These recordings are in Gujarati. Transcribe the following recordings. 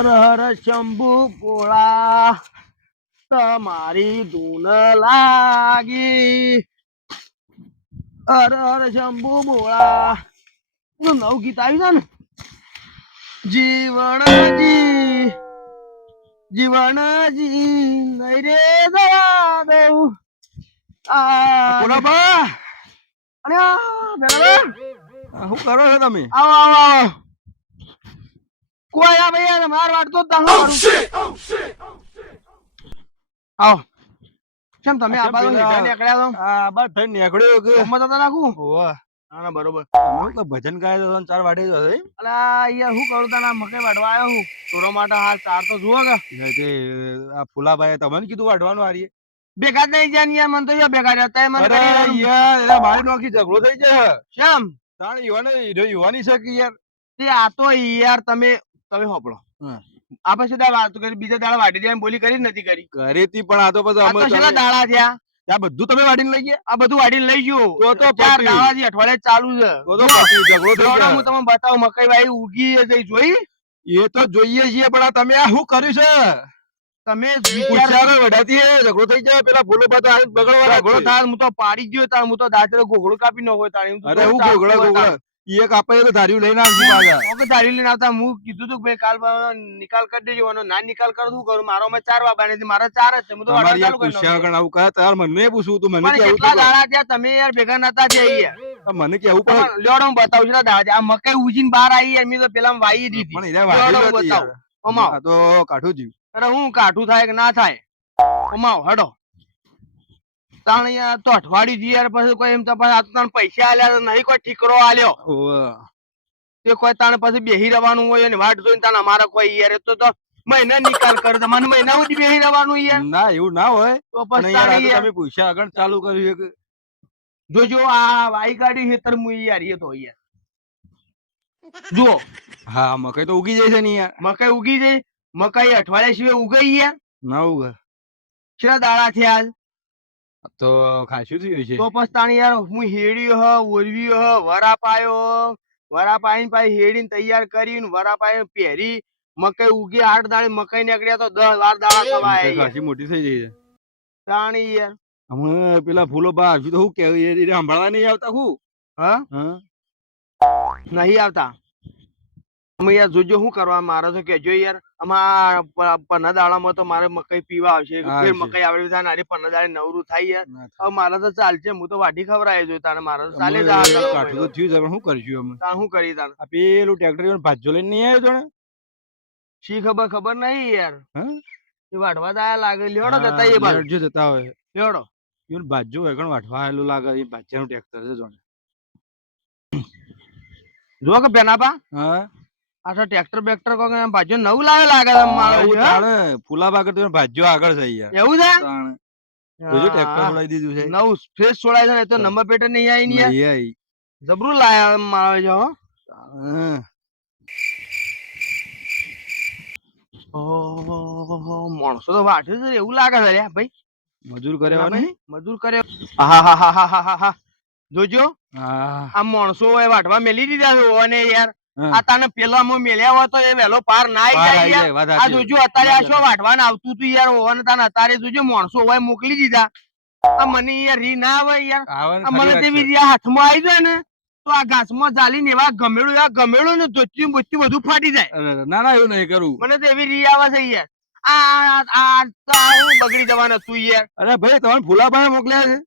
હર હર શંભુ ભોળા તમારી ધૂન લાગી. હર હર શંભુ ભોળા નવું ગીત આવ્યું છે ને. જીવણજી જીવણજી નહીં રે દયા દઉં ભોળાબા અને બેલા શું કરો છો તમે? આવો આવો આવો કોઈ આ ભાઈ માર વાટતો જ ના કરું. આવો કેમ તમે આ બાજુ નીકળ્યા છો? આ બસ થઈ નીકળ્યો કે ગમત હતા નાખું ઓવા ના બરોબર. તમે તો ભજન ગાય તો 4 વાટે જ હશે. અલા યાર હું કરું તાના મકઈ વાટવા આવ્યો હું ચોરો માટે હાલ ચાર તો જુઓ કે તે આ ફુલાભાઈ તમને કીધું વાટવાનું આરીએ. ભેગા થઈ જાય ને યાર મને તો યાર ભેગા રહેતા મને અરે કરી યાર એલા મારી નોખી ઝઘડો થઈ જાય. શ્યામ તાણ યુવાની છે કે યાર. તે આ તો યાર તમે હોપડો આ પછી વાત કરી બીજા દાડા વાટી જાય બોલી કરી નથી કરી ઘરેથી પણ આ તો પછી આ તો છેલ્લા દાડા થયા ત્યાં બધું તમે વાટીને લઈ ગયા. આ બધું વાડીને લઈ ગયો તો ચાર પત્યું. દાડાથી અઠવાડિયે ચાલુ છે તો પછી ઝઘડો થઈ જોડો જાય. હું તમને બતાવું મકઈ વાઈ ઉગી જઈ જોઈ એ તો જોઈએ છીએ પણ આ તમે આ શું કર્યું છે? તમે પૂછ્યા વડાતી ઝઘડો થઈ જાય પેલા ભૂલો બધા બગડવાના ઝઘડો થાય હું તો પાડી ગયો તાર હું તો દાંતરે ઘોઘડો કાપી નો હોય તારી અરે હું ગોગળા એક આપે તો ધાર્યું લઈને આવજો પાછા. ઓકે ધારી લઈને આવતા હું કીધું તું ભાઈ કાલ નિકાલ કરી દેજો અને ના નિકાલ કર શું કરું મારો મેં 4 વાગ્યા ને મારા 4 જ છે હું તો તમારી ચાલુ કરી પૂછ્યા વગર આવું કરે તાર મને પૂછવું તું મને પણ કેવું કેટલા દાડા ત્યાં તમે યાર ભેગા નતા જઈ યાર મને કેવું પડે લેવડો હું બતાવું છું દાડા આ મકઈ ઉજીને બહાર આવી યાર મેં તો પેલા વાઈ દીધી પણ એને વાડી લેવડો હતી યાર. બતાવો અમાવ આ તો કાઠું જીવ. અરે હું કાઠું થાય કે ના થાય અમાવ હડો તાણ યાર તો અઠવાડિયું જી યાર પછી કોઈ એમ તો પછી આ તો તાણ પૈસા આલ્યા તો નહીં કોઈ ઠીકરો આલ્યો ઓવે. તે કોઈ તાણ પછી બેહી રહેવાનું હોય અને વાટ જોઈને તાણ અમારે કોઈ યાર એ તો મહિના નિકાલ કરે તો મને મહિના સુધી બેહી રહેવાનું યાર ના એવું ના હોય તો પણ પછી યાર આ તાણ તો યાર તમે પૂછ્યા આગળ ચાલુ કર્યું એક. જોજો આ વાઈ ગાડી હેતર મુ યાર એ તો યાર જુઓ હા મકઈ તો ઉગી જાય છે ને યાર. મકઈ ઉગી જાય મકઈ અઠવાડિયા સિવાય ઉગઈ યાર ના ઉગે કેટલા દાડા થયા તો ખાસું થયું છે. તો પછી તાણ યાર હું હેડ્યો હ ઓરવ્યો હ વરાપ આયો વરાપ આઈને પાછી હેડીને તૈયાર કરીને વરાપ આઈને પહેરી મકઈ ઉગી 8 દાડે મકઈ નીકળ્યા તો 10-12 દાડા થવા મકઈ આયા ખાસી મોટી થઈ જાય છે. તાણી યાર હમણાં પેલા ફૂલો બા હજુ તો શું કેવું એ સંભાળવા નહીં આવતા હું. હા હા નહીં આવતા અમે યાર જોજો શું કરવા મારે તો કેજો યાર આમાં 15 દાડામાં તો મારે મકઈ પીવા આવશે ફેર મકઈ આવડી થાય ને 15 દાડે નવરું થાય યાર હવે મારે તો ચાલશે હું તો વાઢી ખવડાય જો તારે મારે તો ચાલે કાઠું તો થયું છે પણ શું કરશું અમે. તાર શું કરી તાર આ પેલું ટ્રેક્ટર ભાજો લઈને નહીં આવ્યો જોણે. શી ખબર નહીં યાર હા એ વાઢવા દાયા લાગે લેવડો જતા એ બાજુ જો જતા હોય લેવડો એવું ભાજો હોય કણ વાઠવા આવેલું લાગે એ ભાજ્યાનું ટ્રેક્ટર છે જોણે. જો કે પેનાપા હા આ તો ટ્રેક્ટર બેક્ટર કો ભાજો નવું લાવે લાગે મારો એવું ચાલે ફૂલા બાગર તો ભાજો આગળ છે યાર. એવું છે તાણે જોજો ટ્રેક્ટર છોડાઈ દીધું છે. નવું ફ્રેશ છોડાય છે ને તો નંબર પ્લેટ નહીં આવી ને યાર નહીં આવી. જબરું લાયા મારો જો હા. ઓહો માણસો તો વાઠે છે એવું લાગે છે લ્યા ભાઈ મજૂર કર્યા નહીં. મજૂર કર્યો આહાહાહાહાહા જોજો હા આ માણસો હોય વાટવા મેલી દીધા છે અને યાર હા. આ તને પેલા માં મેલ્યા હોય તો એ વેલો પાર ના પાર આવી આઈ જાય જાય, વાત યાર આ સાચી. જોજો અત્યારે આ શું વાટવાને આવતું તું યાર ઓને તને અત્યારે જોજો માણસો હોય મોકલી દીધા આ મને યાર રી ના આવે યાર આવે ને આ ખરી મને વાત તેવી છે. રી હાથમાં આવી જાય ને તો આ ઘાસમાં ચાલીને એવા ગમેડું ને ધોતી બોતી બધું ફાટી જાય અરે, ના ના એવું નહીં કરું. મને તો એવી રી આવે છે યાર આ તો હું બગડી જવાનું તું યાર અરે ભાઈ તમે ફૂલાભાઈ મોકલ્યા છે.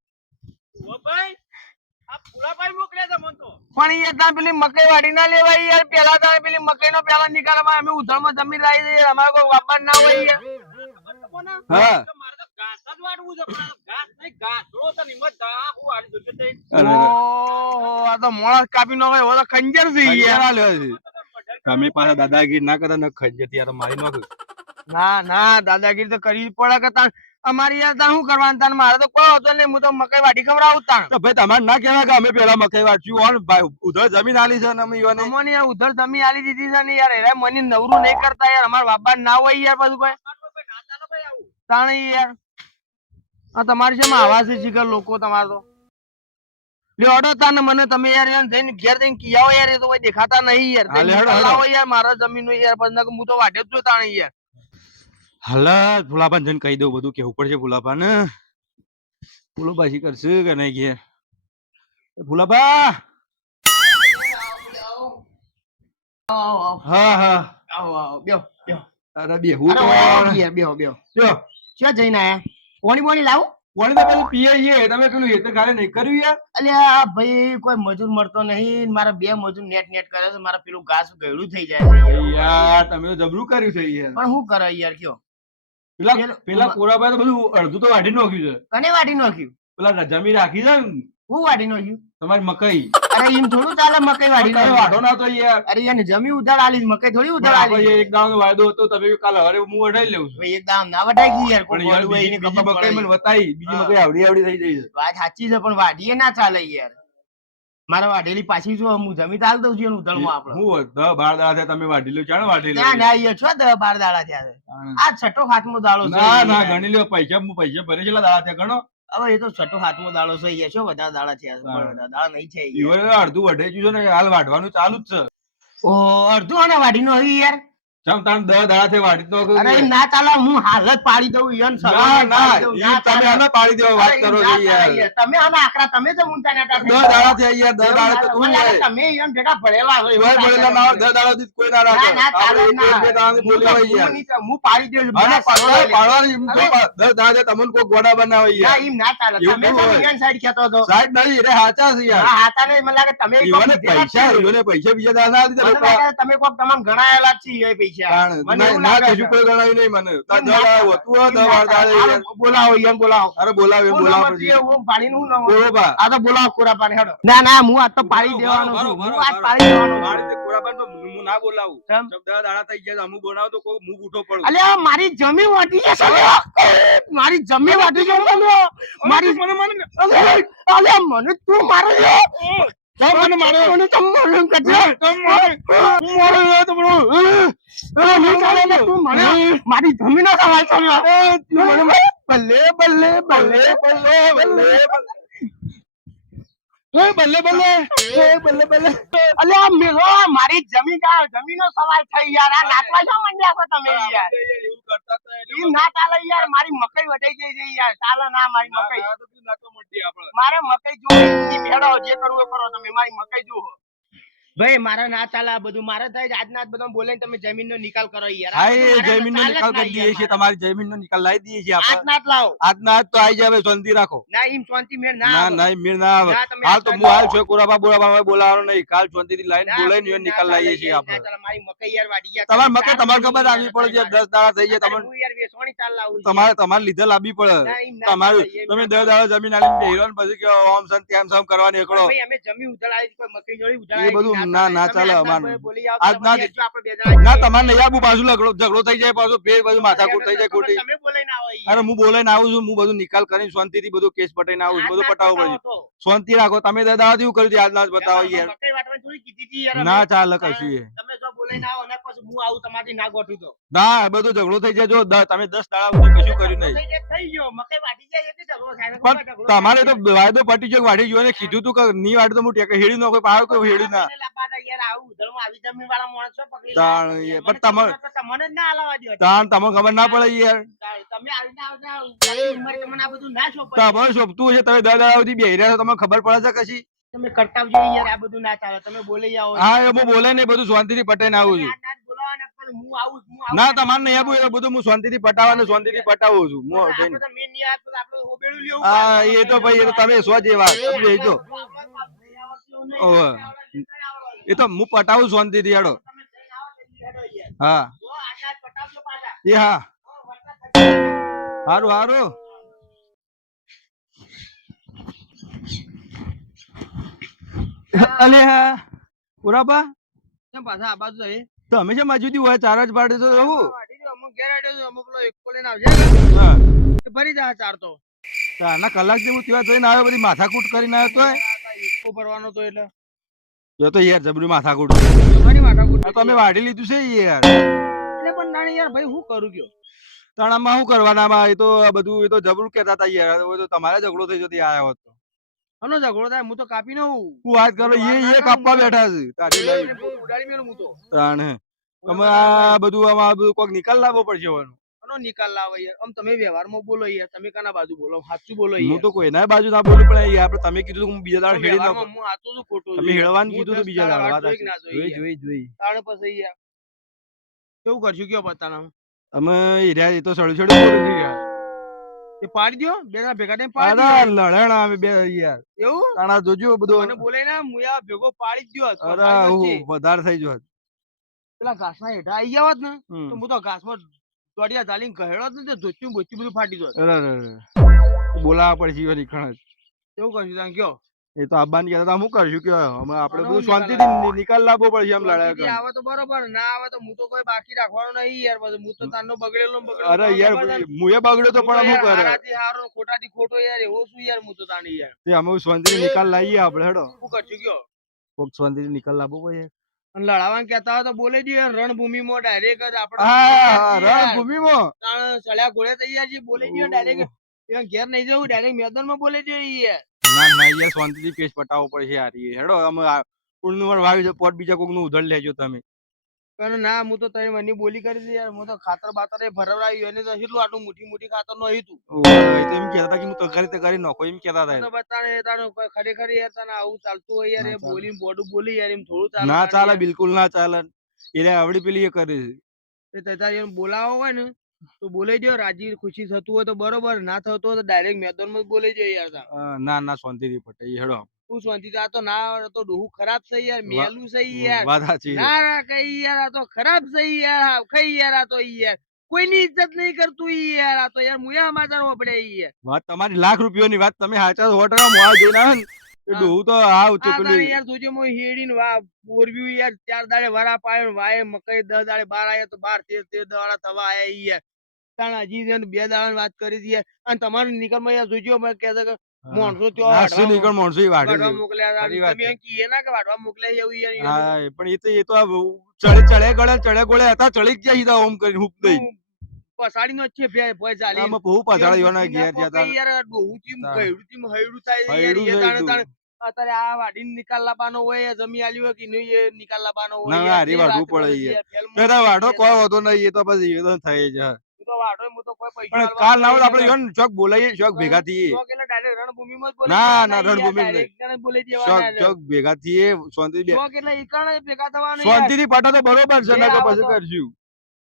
પણ યાર તાર પેલી મકઈ વાડી ના લેવાય યાર પેલા તાર પેલી મકઈ નો પેલા નિકાલમાં અમે ઉધળમાં જમીન લાવી દઈએ અમારે કોઈ વાપર ના હોય યાર હા ઓહો, આ તો મોણસ કાપી નો હોય તો ખંજર છે યાર તમે પાછા દાદાગીરી ના કરતા ન ખંજે ત્યારે મારી નાખું. ના દાદાગીરી તો કરવી જ પડે કે તાર અમારી યાર તાર શું કરવાનું તાર મારે તો કોઈ હતો નહીં હું તો મકઈ વાડી ખવડાવું તાર તો ભાઈ તમારે ના કહેવાય કે અમે પેલા મકાઈ વાંચ્યું ઉધર જમીન આલી છે ને અમે ઈવોને. અમને યાર ઉધર જમી આલી દીધી છે ને યાર એરા મને નવરું નહીં કરતા યાર અમારા બાપા ના હોય યાર બધું કોઈ તાણે યાર આ તમારી છે આવા છે શીખર લોકો તમારે તો લ્યો અડો તાને મને તમે યાર યાર જઈને ઘેર જઈને કિયાઓ યાર એ તો કોઈ દેખાતા નહીં યાર હાલે, તમે હેડો, લાવો યાર મારા જમીન નું યાર પછી હું તો વાઢે જ જો તાણી યાર હાલ ભૂલાભાન જઈને કહી દઉં બધું કેવું પડશે ભૂલાભા ને ભૂલો પાછી કરશે કે નહીં ઘેર ભૂલાભા હા હા આવો આવો બ્યો બ્યો અરે બેહું અરે તો વાહ, યાર બ્યો બ્યો લ્યો ક્યાં જઈને આયા કોણી બોણી લાવું કોણ તો પેલું પીએ છીએ તમે પેલું હેતર ખાલી નહીં કર્યું યાર અલ્યા ભાઈ કોઈ મજૂર મળતો નહીં મારા બે મજૂર નેટ નેટ કરે છે મારા પેલું ઘાસ ગયડું થઈ જાય છે યાર. યાર તમે તો જબરું કર્યું છે યાર પણ શું કરે યાર કયો પેલા પેલા કોરાભાઈ તો બધું અડધું તો વાઢી નાખ્યું છે કને વાટી નાખ્યું પેલા જમી રાખી છે ને હું વાટી નાખ્યું તમારી મકઈ અરે એમ થોડું ચાલે મકઈ વાટી તમે વાઢો ના તો યાર અરે યાર જમી ઉધાર આલી મકઈ થોડી ઉધાર આપણે આલી એક દાવાનો વાયદો હતો તમે કાલે હવે હું વઢાઈ લઉં છું ભાઈ એક દામ ના વટાઈ ગઈ યાર કોઈ પણ યાર બોલવું હોય એની બીજી ખબર મકઈ મને પડે વતાઈ બીજી હા. મકઈ આવડી આવડી થઈ જઈ છે વાત સાચી છે પણ વાઢીએ ના ચાલે યાર મારે વાઢેલી પાછી જો હું જમી તાલ દઉં છું એનું ઉધારમાં આપણે હું 10-12 દાડા થયા તમે વાઢી લ્યો ચાણ વાઢી ના લ્યો ના યાર છો 10-12 દાડા થયા છે આ છઠ્ઠો હાથમો દાડો છે ના ના યાર. ગણી લ્યો પૈસા હું પૈસા ભરે છેલ્લા દાડા થયા ગણો હવે એ તો છઠ્ઠો હાથમો દાડો છે યાર શું વધારે દાડા થયા છે હા. પણ વધારે દાડા નહીં છે યાર. ઈવોને અડધું વઢાઈ ગયું છે ને હાલ વાઢવાનું ચાલુ જ છે ઓહો અડધું અને વાઢીનો આવી યાર ચમ તાણ 10 દાડા થી વાઢી જ નાખો અરે ના ચાલે હું હાલ જ પાડી દઉં યાર ના ના દઉં. ઈ તમે આને પાડી દેવા વાત કરો છો યાર તમે આના આકરા તમે તો ઊંચા નાટા 10 દાડા થી યાર 10 દાડા તો તું મને લાગે હોય તમે યાર ભેગા ભરેલા હોય એવું કોઈ બોલેલા ના હોય 10 દાડા થી કોઈ ના રાખે ના, ચાલે આપણે ના. એક બે દાડા થી હું બોલી તો- હોય હું યાર નહીં- હું પાડી દઉં છું. અને ના, ચાલે. પાડવાની એમ તો હવે- 10 દાડા થી તમને કોઈ ગોડા બનાવે ના, યાર એમ ના ચાલે. એવું તમે કેવું તો હોય? ઈયાન side ખેંચો છો. સાહેબ નહીં એટલે હાચા છે યાર હા, હાથા નહીં, મને લાગે તમે કોક ઈવોને દીધેલા જ પૈસા છે. ઈવોને પૈસા બીજા દાડા ના મને દીધા લાગે તમે કોક તમામ ગણાયેલા જ છે એ પૈસા. કારણ મને એવું ના લાગે કશું છે. કોઈ ગણાયું નહીં મને તાર એમ 10 ના દાડા ચાલે. હોતું હોય એમ 10 ના 12 દાડા ચાલે. યાર હાલો, બોલાવો ઈયાન બોલાવો. અરે બોલાવે હું બોલાવો નંબર છે, હું પાડીને હું નંબર? બોલો બા આ તો બોલાવો કોરા પાણી હેડો. ના ના હું આ તો પાડી દેવાનો છું. હું આજ પાડી દેવાનો છું. મારી તે કોરાબાન તો હું ના બોલાવું કેમ? જબ 10 દાડા થઈ ગયા અમુ બનાવ તો કોઈ મું ઉઠો પડું અલ્યા મારી જમી વાટી છે સાલ્યો. મારી જમી વાટી છે સાલ્યો. મારી અલ્યા મને તું મારો લ્યો. મને મારો મને તમ મારો એમ કહેજે. મારો લ્યો તો બરો. નહીં ચાલે ને તું મને મારી જમીનો સવાલ ચાલ્યો. તું મને બલ્લે બલ્લે બલ્લે બલ્લે બલ્લે એ બલ્લે બલ્લે એ બલ્લે બલ્લે અલ્યા મેલો મારી જમીનો સવાલ થઈ યાર આ નાચવા શા માંડ્યા છો તમે યાર એવું કરતા હતા ઈ ના ચાલે યાર મારી મકઈ વટાઈ ગઈ છે યાર ચાલે ના મારી મકઈ મારે મકઈ જોઈ ભેડો જે કરવું એ કરો તમે મારી મકઈ જુઓ ભાઈ મારે ના ચાલે આ બધું મારે થાય છે આજના આજ બધું બોલે તમે જમીનનો નિકાલ કરો યાર હા એ જમીનનો નિકાલ કરી દઈએ છીએ તમારી જમીનનો નિકાલ લાવી દઈએ છીએ આપણે આજના જ લાવો આજના આજ તો આવી જાય હવે શાંતિ રાખો ના ઈમ શાંતિ મેળ ના ના આવે. ના મેળ ના આવે ના, તમે હાલ તો આજના હું હાલ છું કોરાબા બોલાવા બોલાવાનો નહીં કાલ શાંતિથી લાઈન ના, બોલાઈને ના એનો નિકાલ ચાલે લાવીએ છીએ યાર, આપણે ના ચાલે. મારી મકઈ યાર વાડી ગયા તમારે મકે તમારે ખબર રાખવી પડે છે 10 દાડા થઈ જાય તમારે તમારે હું યાર વેસવાણી ચાલ લાવું છું. તમારે તમારે લીધે લાવવી પડે ના, એમ ના તમારું ચાલે, એમ તમે ના 10 દાડા જમીન આલીને બેહરો ને પછી કે ઓમ સમ તેમ સમ કરવા નીકળો ભાઈ અમે જમી ઉધડાઈ કોઈ મકઈ જોડી એ ઉધડાઈ બધું ના ચાલે અમારું બોલી આવો આજ ના તો આપણે બે જણા ના તમારે નહીં આવું પાછું ઝઘડો થઈ જાય પાછું ફેર બધું માથાકૂટ થઈ જાય ખોટી તમે બોલાઈને આવો અરે હું બોલાઈને આવું છું હું બધું નિકાલ કરીને શાંતિથી બધું કેસ પટાઈને આવું છું બધું પટાવું પછી તો શાંતિ રાખો તમે દાદાથી શું કર્યું છે આજના જ બતાવો યાર મકઈ વાટવાની થોડી કીધી હતી યાર ના અમે. ચાલે કશું એ તમે જો બોલાઈને આવો ને પછી હું આવું તમારી ના ગોઠું તો ના બધું ઝઘડો થઈ જાય જો તમે 10 દાડા સુધી કશું કર્યું નહીં થઈ ગયો મકઈ વાટી જાય એટલે ઝઘડો થાય ને પણ ઝઘડો તમારે તો થાય. વાયદો પટી ગયો વાડી જોઈને કીધું તું કે નહીં વાડી તો હું ટેકે હેડી નો કોઈ પાડો કોઈ હેડી ના મને લાપાતા યાર આવું ઉધડમાં આવી જમીન વાળા માણસો પકડી તાણ લાવે. એ, મને પણ તમને તો તમને જ ના આલાવા દ્યો. તાણ તમને ખબર ના પડે યાર તમે આવીને આવતા ઉંમરે તમને આ બધું ના શોભે. તમારે શોભતું હશે તમે 10 દાડા સુધી બેહી રહ્યા છો તમને ખબર પડે છે કશી તમે કરતા આવજો યાર આ બધું ના ચાલે તમે બોલી આવો હા એ હું બોલે ને બધું શાંતિથી પટાઈને આવું છું ના બોલાવો ને પણ હું આવું ના તમારે નહીં આવું એ બધું હું શાંતિથી પટાવવાનું શાંતિથી પટાવું છું હું આપણે જઈને તો મેન ની વાત તો આપણે હોબેડું લેવું હા એ તો ભાઈ એ તો તમે સો જેવા આપણે એ તો ઓહો. એ તો હું પટાવું શાંતિથી હેડો હા એ હા હારું હારું અલે હા પુરાપા પાછા આ બાજુ જઈએ તો અમે છે મજૂદી હોય ચાર જ પાડે તો રહું અમુક ઘેર આડ્યો છું, અમુક પેલો એકો લઈને આવશે ને, હા એ ભરી જા ચાર તો ચારના કલાક જેવું ત્યાં જઈને આવ્યો બધી માથાકૂટ કરીને આવ્યો તોય એકો ભરવાનો તો એટલે જો તો યાર જબરી માથાકૂટ ઘણી માથાકૂટ આ તો અમે વાઢી લીધું છે યાર એટલે પણ નાની યાર ભાઈ હું કરું કયો તાણામાં શું કરવાના એ તો આ બધું એ તો જબરું કહેતા હતા યાર હવે તો તમારે ઝઘડો થઈ જતી આયા હોત તો આનો ઝઘડો થાય હું તો કાપી નઉં. હું વાત કરો વાર ના એ કરું કાપવા હું તો. બેઠા છે તારી લાવી એને પોતું ઉડાડી મેલું હું તો. તાણે બોલો તમે તાણ ભાઈ. આ બધું આમાં બધું કોઈક નિકાલ લાવવો પડશે હવે. આનો નિકાલ લાવો યાર. આમ તમે વ્યવહારમાં બોલો યાર. તમે કાના બાજુ બોલો? સાચું બોલો હું યાર. તો કોઈના બાજુ ના બોલું પણ યાર આપણે તમે કીધું હું બીજા દાડ આમ હેડી વ્યવહારમાં નાખો હું સાચું છું ખોટું તમે છું યાર. હેળવાનું હું કીધું તો 10 બીજા દાડા દાડ વાટ વાત જોઈ કે સાચી. ના જોઈ જોઈ યાર. જોઈ તાણે પછી યાર કેવું કરશું કયો બતાના? અમે હીરા એ તો સળી સળી બોલું છે યાર. એ પાડી દ્યો બે ના ભેગા થઈને અરે પાડી દ્યો. લડેણા અમે બે યાર એવું તાણા જોજો તો બધું. મને બોલે ના હું આ ભેગો પાડી જ દ્યો. અરે પસાડી હું વચ્ચે વધારે થઈ ગયો. પેલા ઘાસના હેઠા આઈ ગયા હોત ને હમ. તો હું તો ઘાસમાં દોડિયા ઝાલીને ગહેડો જ ને તો ધોચ્યું બોચ્યું બધું ફાટી જોત. બોલાવા પડશે ઈવન ઈખણ જ. એવું કરશું તમે કયો? એ તો આબાન કહેતા હતા હું કરશું કે અમે આપણે આનો બધું હું શાંતિથી નિકાલ લાવવો પડશે આમ લડાય શાંતિથી આવે તો બરોબર ના આવે તો હું તો કોઈ બાકી રાખવાનો નહીં યાર. પછી હું તો તારનો બગડેલો ને બગડેલો અરે તમને યાર ખબર છે ને? મુએ બગડ્યો તો હું તો પણ યાર અમુક કરે હારાથી હારો ખોટાથી ખોટો યાર એવો શું યાર હું તો તાણી યાર. તે અમે શાંતિથી નિકાલ લાવીએ આપણે હેડો શું કરશું કયો? કોક શાંતિથી નિકાલ લાવવો પડશે. અને લડાવાનું કહેતા હોય તો બોલે જ યાર. રણભૂમિમાં ડાયરેક્ટ જ આપણે હા રણભૂમિમાં તાણ સળ્યા ઘોડે તૈયાર છે બોલે જ ડાયરેક્ટ. એમાં ઘેર નહીં જવું ડાયરેક્ટ મેદાનમાં બોલે જ યાર. ના ના યાર શાંતિથી પેશ પટાવવો પડશે યાર એ હેડો અમે કુળનું વાર વાવી છે પોટ બીજા કોકનું ઉધડ લેજો તમે. પણ ના હું તો તને મને બોલી કરી હતી યાર. હું તો ખાતર બાતર એ ભરવડાવ્યું એને તો કેટલું આટલું મોટી ખાતર નું હતું. ઓય તો એમ કહેતા હતા કે હું તગારી નાખો એમ કહેતા તો હતા. બતાને તારું ખરેખર યાર તને આવું ચાલતું હોય યાર. ના એ ચાલે. બોલી બોડું બોલી યાર એમ થોડું ચાલે ના તાણે ચાલે યાર. બિલકુલ ના ચાલે એટલે આવડી પેલી એ કરે છે. એ તારે એમ બોલાવો હોય ને તો બોલે જો રાજી ખુશી થતું હોય તો બરોબર ના થતું હોય તો ડાયરેક્ટ મેદાનમાં જ બોલે જો યાર તાર. ના ના શાંતિથી પટે એ હેડો તું શાંતિ આ તો ના આ તો ડોહું ખરાબ છે યાર. મેલું છે યાર. વાત સાચી છે. ના કઈ યાર આ તો ખરાબ છે યાર. કઈ યાર આ તો યાર કોઈની ઇજ્જત નહીં કરતું યાર. આ તો યાર મુયા સમાચાર વાપડે યાર. વાત તમારી લાખ રૂપિયાની વાત તમે સાચા 100% મોડા જોઈને આવે ને એ ડોહું તો આવ આ તારે ચપલી યાર જોજો મો હેડીને વા બોરવ્યું યાર 4 દાડે વરા પાયો ને વાય મકઈ 10 દાડે બાર આયા તો 12 13 દાડા થવા આયા યાર. તાણ હજી છે ને 2 દાડાની વાત કરી હતી યાર. અને તમારું નિકલમાં યાર જોજો મેં કહેતા કે માણસો ત્યાં હાસુ નીકળ માણસો ઈ વાઢે વાઢવા છે. મોકલ્યા હતા. ખરી વાત તમે એમ કીએ ના કે વાઢવા મોકલ્યા એવું યાર એને તો. હા પણ એ તો ચડે ગળે હતા ચડી જ ગયા સીધા ઓમ કરીને હુપ દઈ તું પસાડી નો છે ભય ચાલી આમાં બહુ પાછળ યોના ઘેર જતા યાર ડોહું ચીમ ગયડું ચીમ હયડું થાય છે યાર. હૈડું એ છે તાણે એટલું. તાણે અત્યારે આ વાડીને નિકાલ લાવવાનો હોય જમી આલ્યું હોય કે નહીં એ નિકાલ લાવવાનો હોય ના યાર. હારી જે વાઢવું વાત પડે કરે છે યાર. યાર. ફેલમાં પેલા મૂકી વાઢો છે કોઈ તાણે. હોતો નહીં એ તો પછી એ તો થાય જ હા. હું તો વાઢો હું તો કોઈ પૈસા પણ આલવાનો કાલ ના નહીં આપણે નકર. યોન ચોક બોલાઈએ ચોક ભેગા થઈએ ચોક એટલે ડાયરેક્ટ રણભૂમિમાં જ બોલી ના દેવાના ના યાર. રણભૂમિ નહીં ડાયરેક્ટ ને બોલી ચોક દેવાના. ચોક ભેગા થઈએ શાંતિથી ચોક એટલે ઈકાણે ભેગા થવાના યાર. શાંતિથી પાટા તો બરોબર છે જે નકર આવે પછી તો કરશું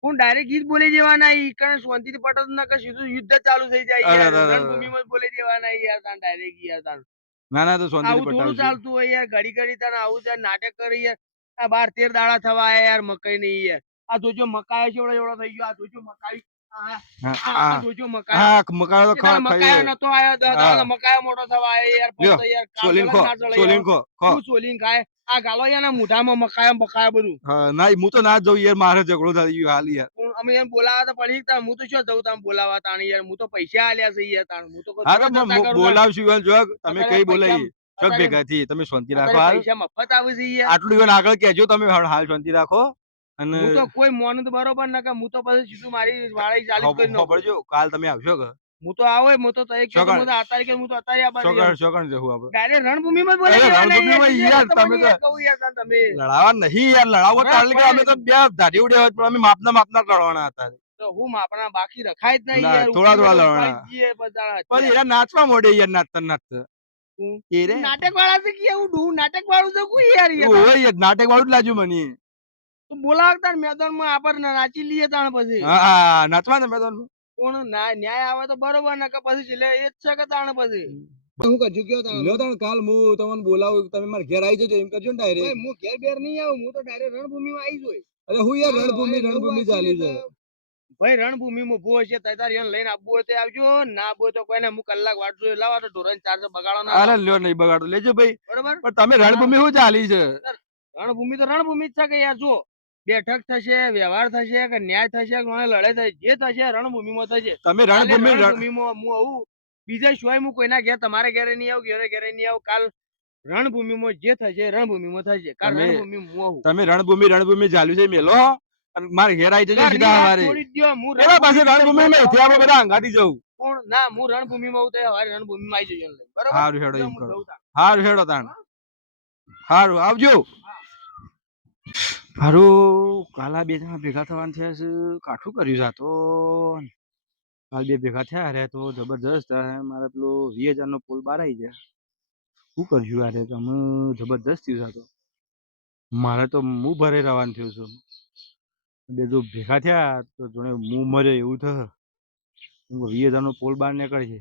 હું ડાયરેક્ટ ઈ જ બોલી દેવાના. ઈકાણે શાંતિથી પટો નકર સીધું યુદ્ધ જ ચાલુ થઈ જાય અરે યાર. અરે અરે. રણભૂમિમાં જ બોલી દેવાના યાર તાણ ડાયરેક્ટ યાર તાણ. ના ના તો શાંતિથી આવું થોડું પટાવશું ચાલતું હોય યાર. ઘડી ઘડી તને આવું છે નાટક કરી યાર. આ 12 13 દાડા થવા આયા યાર મકઈ નહીં યાર. આ જોજો મકાઈ એવડો એવડો થઈ ગયો. આ જોજો મકાઈ આ જોજો મકાઈ. હા મકાઈ તો એ તારે મકાઈ નતો આયો 10 દાડા હા. મકાઈ મોટો થવા આયો યાર. લ્યો, પછી યાર સોલીન કાલ ખો ના ચડે સોલીન યાર. ખો ખો શું સોલીન ખાય આ ગાલો યાર ના મોઢામાં મકાયા બકાયા બધું. હા ના હું તો ના જ જઉં યાર મારે ઝઘડો થઈ ગયો હાલ યાર અમે એમ બોલાવા તો પડી તા હું તો શું જઉં તમે બોલાવા તાણી યાર. હું તો પૈસા આલ્યા છે યાર તાણ. હું તો કોઈ હા તો થોડો જતા કરું તાણ. બોલાવશું યાર જો તમે અત્યારે કઈ પૈસા બોલાઈએ ચોક અત્યારે ભેગા થઈએ તમે શાંતિ રાખો અત્યારે હાલ પૈસા મફત આવે છે યાર. આટલું ઈવન આગળ કહેજો તમે હાલ શાંતિ રાખો અને હું તો કોઈ મોન તો બરોબર ના કે હું તો પછી સીધું મારી વાળી ચાલુ કરી નાખું. ખબરજો કાલ તમે આવશો કે હું તો આવે હું તો એક ચોકણ. હું તો આ તારીખે હું તો અત્યારે આ બાજુ ચોકણ ચોકણ જવું આપણે ડાયરેક્ટ રણભૂમિમાં જ બોલે અરે દેવાના રણભૂમિમાં યાર તમે તો કહું યાર તાણ તમે. લડાવા નહીં યાર લડાવો ના, તારે કે અમે તો બે ધારી ઉડ્યા હોત પણ અમે માપના લડવાના હતા તો હું માપણા બાકી રખાય જ નહીં ના, યાર. થોડા ઉભી થોડા ઉપાડી લડવાના. જઈએ બધા. પછી એના નાચવા મોડે યાર નાચતા નાચતા એ રે નાટક વાળા છે કે એવું ડૂ નાટક વાળું છે કોઈ યાર યાર. ઓય યાર નાટક વાળું જ લાગ્યું મને તો બોલાવતા મેદાનમાં આપણે નાચી લઈએ તાણ પછી. હા નાચવા ને મેદાન કોણ ન્યાય આવે તો બરોબર ને કે પછી છેલ્લે એ જ છે કે તાણ પછી. હું કજુ કયો તાણ. લ્યો તાણ કાલ હું તમને બોલાવું તમે મારા ઘેર આવી જજો એમ કરજો ને ભાઈ, ડાયરેક્ટ હું ઘેર બેર નહીં આવું. હું તો ડાયરેક્ટ રણભૂમિમાં આવી જોઈ. અરે હું યાર હા, રણભૂમિ હવે રણભૂમિ નવું ચાલી હશે છે ને ભાઈ રણભૂમિમાં ઉભો હશે તારી એને લઈને આવવું હોય તો આવજો. ના આવવું હોય તો કોઈને હું કલાક વાટ જોઈ લાવવા તો ઢોરણ ચારસો બગાડો ના અરે લ્યો નહીં બગાડો લેજો ભાઈ બરોબર. પણ તમે રણભૂમિ શું ચાલી છે રણભૂમિ તો રણભૂમિ જ છે કે યાર. જો બેઠક થશે વ્યવહાર થશે કે ન્યાય થશે કે લડાઈ થશે જે થશે રણભૂમિમાં થશે. તમે કાલે રણભૂમિ રણભૂમિમાં હું આવું બીજા સિવાય હું કોઈના ઘેર તમારે ઘરે નહીં આવું ઘરે નહીં આવું. કાલ રણભૂમિમાં જે થશે રણભૂમિમાં થશે. કાલ તમે- રણભૂમિમાં હું આવું. તમે રણભૂમિ ચાલ્યું છે મેલો અને મારે ઘેર આવી જજો ઘરની સીધા વાત સવારે છોડી જ દ્યો. હું એવા પાસે રણભૂમિ રણભૂમિ માં આપણે બધા અંગાથી જવું ના હું રણભૂમિમાં આવું તો સવારે રણભૂમિમાં આવી જજો. બરોબર સારું હેડો જો એમ હું કરો જઉં તાણ. હારું હેડો તાણ હારું આવજો હારું કાલા બે જણા ભેગા થવાનું થયા છે કાઠું કર્યું છે આ તો કાલ બે ભેગા થયા અરે તો જબરજસ્ત મારે પેલો 20,000 નો પુલ બહાર આવી જાય શું કરશું યાર તમે જબરદસ્ત થયું છે આ તો મારે તો હું ભરે રવાન થયો છું બે જો ભેગા થયા તો જોડે હું મર્યો એવું થશે 20,000 નો પોલ બહાર નીકળશે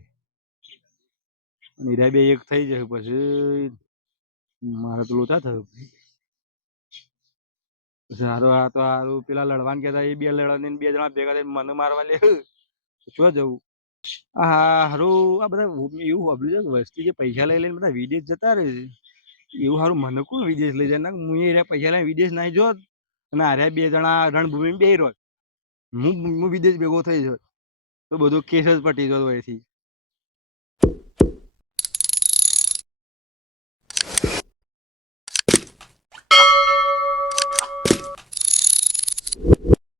હીરા બે એક થઈ જશે પછી મારે તો લોચા થયું સારું આ તો સારું પેલા લડવાન કહેતા એ બે લડવાની બે જણા ભેગા થઈને મને મારવા લે શું જવું હા હારું આ બધા એવું વાપર્યું છે કે વસ્તી જે પૈસા લઈ લઈને બધા વિદેશ જતા રહે છે એવું સારું મને કોણ વિદેશ લઈ જાય ના હું એ પૈસા લઈને વિદેશ નાઈ જોત અને હારે બે જણા રણભૂમિ બે રોત હું વિદેશ ભેગો થઈ જોત તો બધું કેસ જ પટી જોત એથી